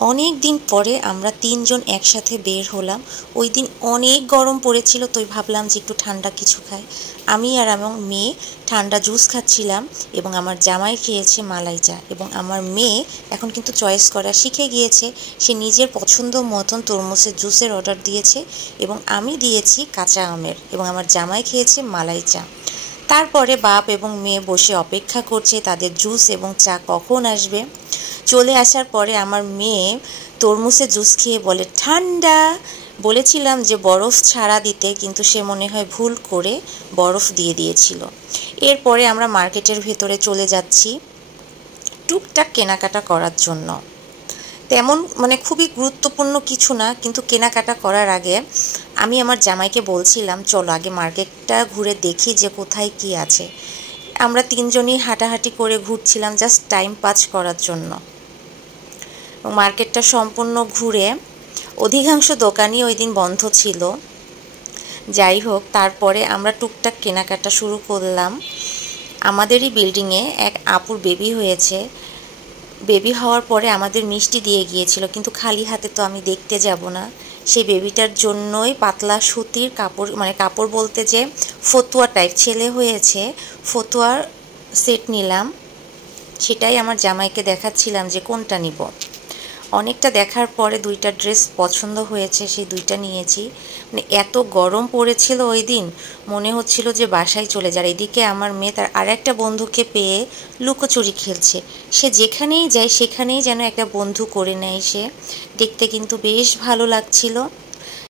অনেক দিন পরে আমরা তিনজন একসাথে বের হলাম। ওই দিন অনেক গরম পড়েছিল, তো ভাবলাম যে একটু ঠান্ডা কিছু খাই। আমি আর আমার মেয়ে ঠান্ডা জুস খাচ্ছিলাম এবং আমার জামাই খেয়েছে মালাই চা। এবং আমার মেয়ে এখন কিন্তু চয়েস করা শিখে গিয়েছে, সে নিজের পছন্দ মতন তরমুজের জুসের অর্ডার দিয়েছে এবং আমি দিয়েছি কাঁচা আমের, এবং আমার জামাই খেয়েছে মালাই চা। তারপরে বাপ এবং মেয়ে বসে অপেক্ষা করছে তাদের জুস এবং চা কখন আসবে। চলে আসার পরে আমার মেয়ে তরমুজের জুস খেয়ে বলে ঠান্ডা। বলেছিলাম যে বরফ ছাড়া দিতে, কিন্তু সে মনে হয় ভুল করে বরফ দিয়ে দিয়েছিল। এরপরে আমরা মার্কেটের ভেতরে চলে যাচ্ছি টুকটাক কেনাকাটা করার জন্য। তেমন খুবই গুরুত্বপূর্ণ কিছু না, কিন্তু কেনাকাটা করার আগে আমি আমার জামাইকে বলছিলাম চলো আগে মার্কেটটা ঘুরে দেখি যে কোথায় কি আছে। আমরা তিনজনই হাঁটাহাঁটি করে ঘুরছিলাম জাস্ট টাইম পাস করার জন্য। মার্কেটটা সম্পূর্ণ ঘুরে অধিকাংশ দোকানই ওই দিন বন্ধ ছিল। যাই হোক, তারপরে আমরা টুকটাক কেনাকাটা শুরু করলাম। আমাদেরই বিল্ডিংয়ে এক আপুর বেবি হয়েছে। বেবি হওয়ার পরে আমাদের মিষ্টি দিয়ে গিয়েছিল, কিন্তু খালি হাতে তো আমি দেখতে যাব না। সেই বেবিটার জন্যই পাতলা সুতির কাপড়, কাপড় বলতে যে ফতুয়া টাইপ, ছেলে হয়েছে, ফতুয়ার সেট নিলাম। সেটাই আমার জামাইকে দেখাচ্ছিলাম যে কোনটা নিব। অনেকটা দেখার পরে দুইটা ড্রেস পছন্দ হয়েছে, সেই দুইটা নিয়েছি। এত গরম পড়েছিল ওই দিন, মনে হচ্ছিল যে বাসায় চলে যায়। এদিকে আমার মেয়ে তার আর একটা বন্ধুকে পেয়ে লুকোচুরি খেলছে। সে যেখানেই যায় সেখানেই যেন একটা বন্ধু করে নেয় সে। দেখতে কিন্তু বেশ ভালো লাগছিল।